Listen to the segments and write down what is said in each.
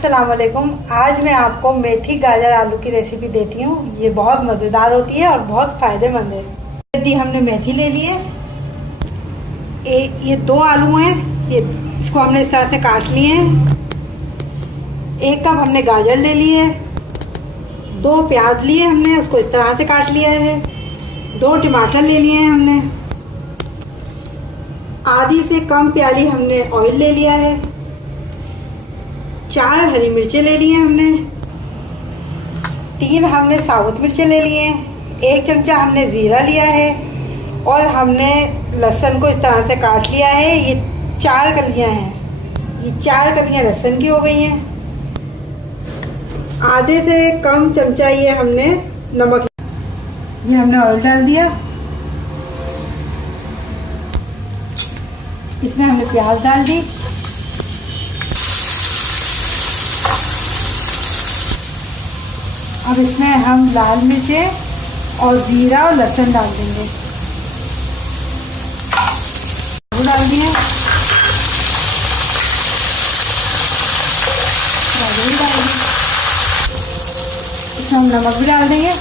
अस्सलाम वालेकुम। आज मैं आपको मेथी गाजर आलू की रेसिपी देती हूँ। ये बहुत मज़ेदार होती है और बहुत फ़ायदेमंद है। हमने मेथी ले ली है। ये 2 आलू हैं, ये इसको हमने इस तरह से काट लिए हैं। 1 कप हमने गाजर ले ली है। 2 प्याज लिए हमने, उसको इस तरह से काट लिया है। 2 टमाटर ले लिए हैं हमने। आधी से कम प्याली हमने ऑयल ले लिया है। 4 हरी मिर्चें ले ली हैं हमने। 3 हमने साबुत मिर्चें ले लिए हैं। 1 चमचा हमने ज़ीरा लिया है और हमने लहसुन को इस तरह से काट लिया है। ये 4 कलियां हैं। ये 4 कलियां लहसुन की हो गई हैं। आधे से कम चमचा ये हमने नमक, ये हमने ऑयल डाल दिया। इसमें हमने प्याज डाल दी। अब इसमें हम लाल मिर्चें और जीरा और लहसुन डाल देंगे। वो डाल दिए, गाजर भी डाल दी। इसमें हम नमक भी डाल देंगे,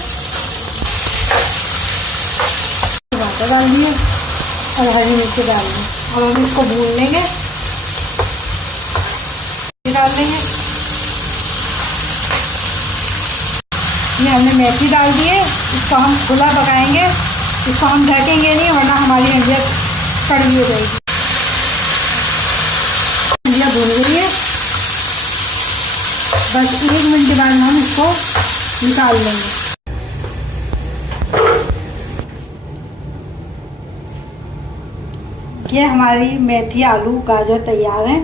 टमाटर डाल दिए और हरी मिर्ची डाल देंगे। अब हम इसको भून लेंगे, डाल देंगे। ये हमने मेथी डाल दी है। इसको हम खुला पकाएंगे, इसको हम ढकेंगे नहीं वरना हमारी अंजिया कड़वी हो जाएगी। अंजिया भून गई है, बस 1 मिनट बाद हम इसको निकाल लेंगे। ये हमारी मेथी आलू गाजर तैयार हैं।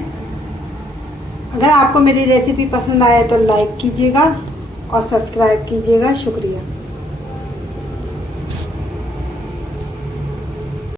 अगर आपको मेरी रेसिपी पसंद आए तो लाइक कीजिएगा और सब्सक्राइब कीजिएगा। शुक्रिया।